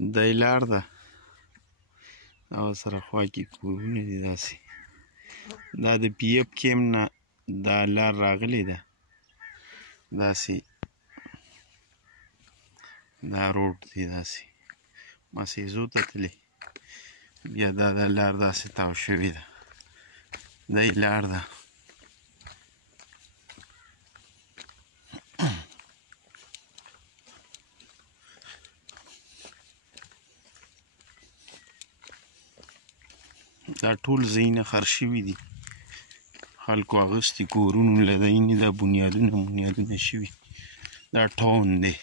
دی لار ده او سره خوا کې کورونه دي داسې دا د پی اف کیم نه دا لار راغلی ده داسې دا روډ دی داسې مسیزو ته تللی بیا دا د لار داسې تاو شوې ده دی لار ده دا ټول ځایونه خر شوي دي خلکو اغوستي کورونو لدینې دا بنیادونه شوي دا ټاون دی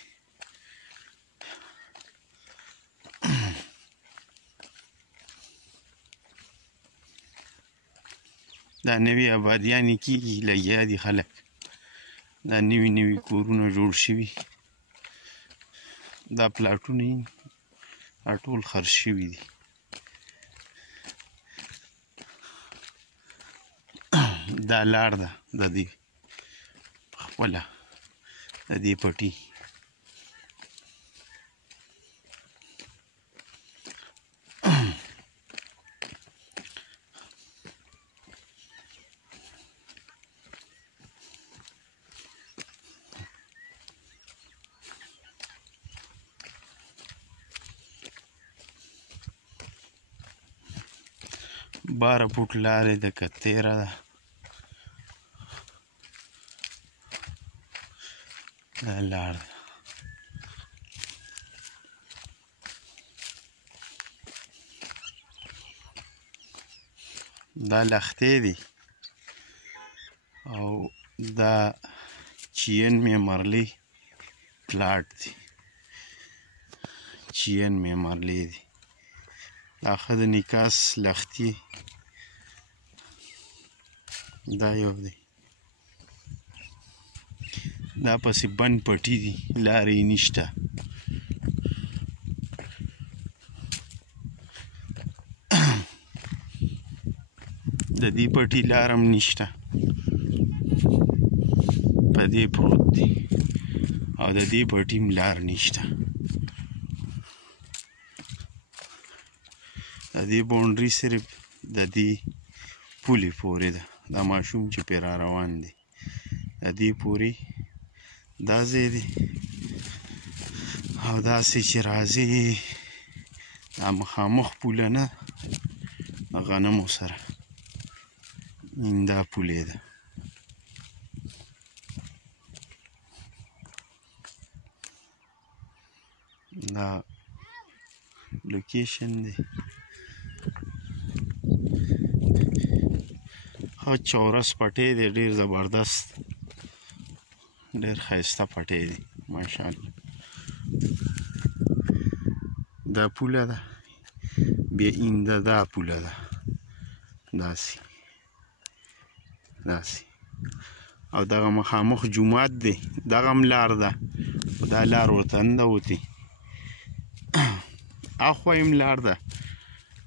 دا نوي آبادیانې کېږي لګیا دي خلک دا نوي کورونه جوړ شوي دا پلاټونه یې دا ټول خرڅ شوي دي دا لار ده د دې خپله د دې پټي باره فوټ لارې ده که تیره ده دا لار ده دا لښتې دي او دا چین معمارلي پلاټ دی چین معمارلي دی دا ښه د نکاس لښتي دا یو دی دا پسې بند پټي دي لارې نشته د دې پټي لار هم نشته په دې پروت دی او د دې پټي هم لار نشته د دې باونډري صرف د دې پولې پورې ده دا ماشوم چې پرې را روان دی د دې پورې دا ځای دی او داسې چې راځي دا مخامخ پوله نه د غنمو سره دا پولې ده دا لوکیشن دی ښه چورس پټی دی ډېر زبردست ډېر ښایسته پټی دی ماشاءالله دا پوله ده بیا اینده دا پوله ده داسې او دغه مخامخ جومات دی دغه هم لار ده دا لار ورته نه ده وتې اخوا هم لار ده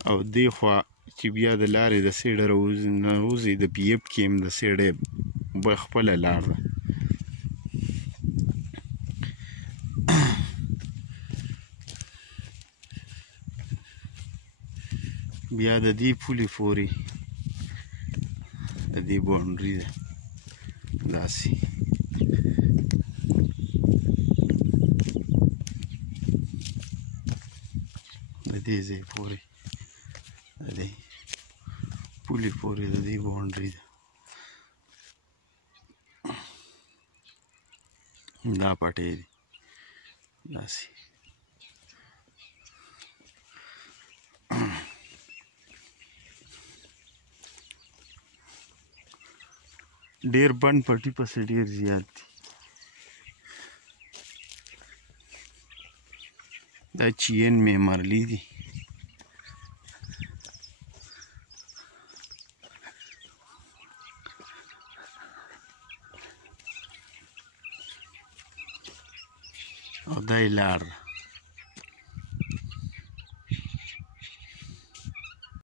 او دې خوا چې بیا د لارې د سیډه راوځي د پی اف کې هم د سیډه خپله لار ده بیا د دې پولې پورې د دې باونډري ده داسې د دې ځای پورې د دې پولې پورې د دې باونډري ده دا پټی دی داسې ډېر بند پټي پسې ډېر زیات دي دا چین معمارلي دي او دا یې لار ده